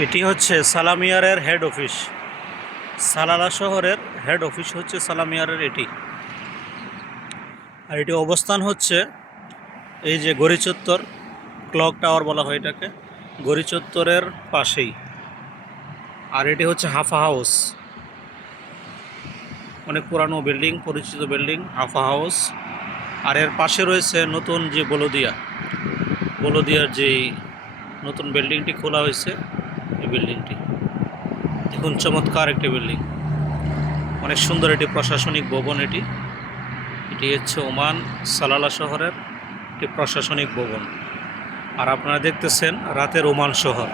এটি হচ্ছে সালামিয়ারের head office. Salalah শহরের হেড অফিস হচ্ছে সালামিয়ারের এটি। আর এটি অবস্থান হচ্ছে এই যে গড়ি চত্বর, ক্লক টাওয়ার বলা হয় এটাকে, গড়ি চত্বরের পাশেই। আর এটি হচ্ছে হাফা হাউস, অনেক পুরানো বিল্ডিং, পরিচিত বিল্ডিং হাফা হাউস। আর এর পাশে রয়েছে নতুন যে বলদিয়ার যে নতুন বিল্ডিংটি খোলা হয়েছে, এই বিল্ডিংটি দেখুন, চমৎকার একটি বিল্ডিং, অনেক সুন্দর একটি প্রশাসনিক ভবন। এটি হচ্ছে ওমান সালালা শহরের একটি প্রশাসনিক ভবন। আর আপনারা দেখতেছেন রাতের ওমান শহর।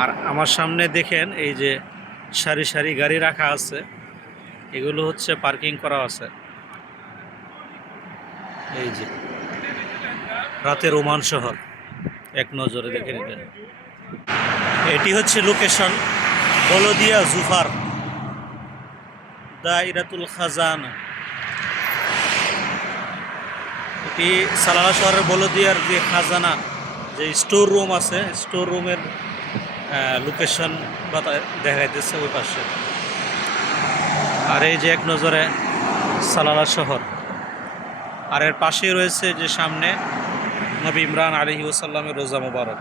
আর আমার সামনে দেখেন এই যে সারি সারি গাড়ি রাখা আছে, এগুলো হচ্ছে পার্কিং করা আছে। এই যে রাতের ওমান শহর এক নজরে দেখে নিলেন। এটি হচ্ছে লোকেশন বলদিয়া জুফার দাইরাতুল খাজানা। এটি সালালা শহরের বলদিয়ার যে খাজানা, যে স্টোর রুম আছে, স্টোর রুমের লোকেশন দেখাইতেছে ওই পাশে। আর এই যে এক নজরে সালালা শহর। আর এর পাশেই রয়েছে যে সামনে নবী ইমরান আলাইহিস সালামের রোজা মুবারক।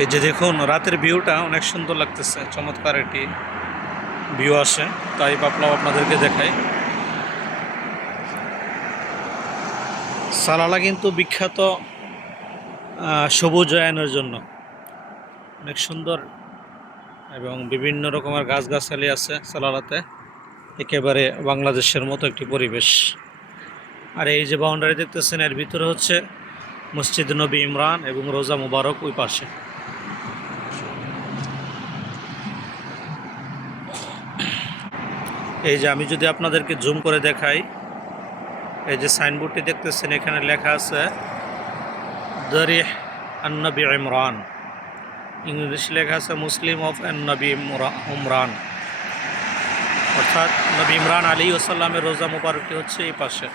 এই যে দেখুন রাতের ভিউটা অনেক সুন্দর লাগতেছে, চমৎকার একটি ভিউ আসে, তাই ভাবলাম আপনাদেরকে দেখাই। সালালা কিন্তু বিখ্যাত সবুজায়নের জন্য, অনেক সুন্দর এবং বিভিন্ন রকমের গাছগাছালি আছে সালালাতে, একেবারে বাংলাদেশের মতো একটি পরিবেশ। আর এই যে বাউন্ডারি দেখতেছেন, এর ভিতরে হচ্ছে মসজিদ নবী ইমরান এবং রোজা মুবারক ওই পাশে। এই যে আমি যদি আপনাদেরকে জুম করে দেখাই, এই যে সাইনবোর্ডটি দেখতেছেন, এখানে লেখা আছে দারিহ আন-নবী ইমরান, ইংলিশ লেখা আছে মুসলিম অফ নবী ইমরান, অর্থাৎ নবী ইমরান আলাইহিস সালামের রোজা মুবারকটি হচ্ছে এই পাশে।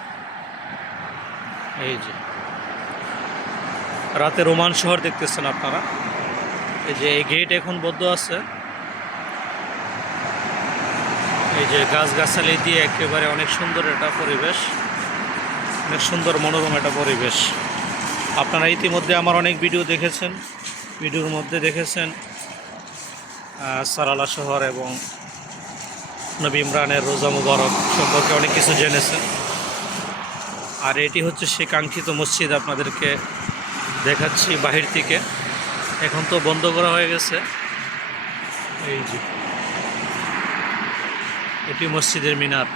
এই যে রাতে ওমান শহর দেখতেছেন আপনারা। এই যে এই গেট এখন বদ্ধ আছে, এই যে গাছগাছালি দিয়ে একেবারে অনেক সুন্দর একটা পরিবেশ, অনেক সুন্দর মনোরম একটা পরিবেশ। আপনারা ইতিমধ্যে আমার অনেক ভিডিও দেখেছেন, ভিডিওর মধ্যে দেখেছেন সালালা শহর এবং নবী ইমরানের রোজা মুবারক সম্পর্কে অনেক কিছু জেনেছেন। আর এটি হচ্ছে সেই কাঙ্ক্ষিত মসজিদ, আপনাদেরকে দেখাচ্ছি বাহির থেকে। এখন তো বন্ধ করা হয়ে গেছে। এই যে এটি মসজিদের মিনার।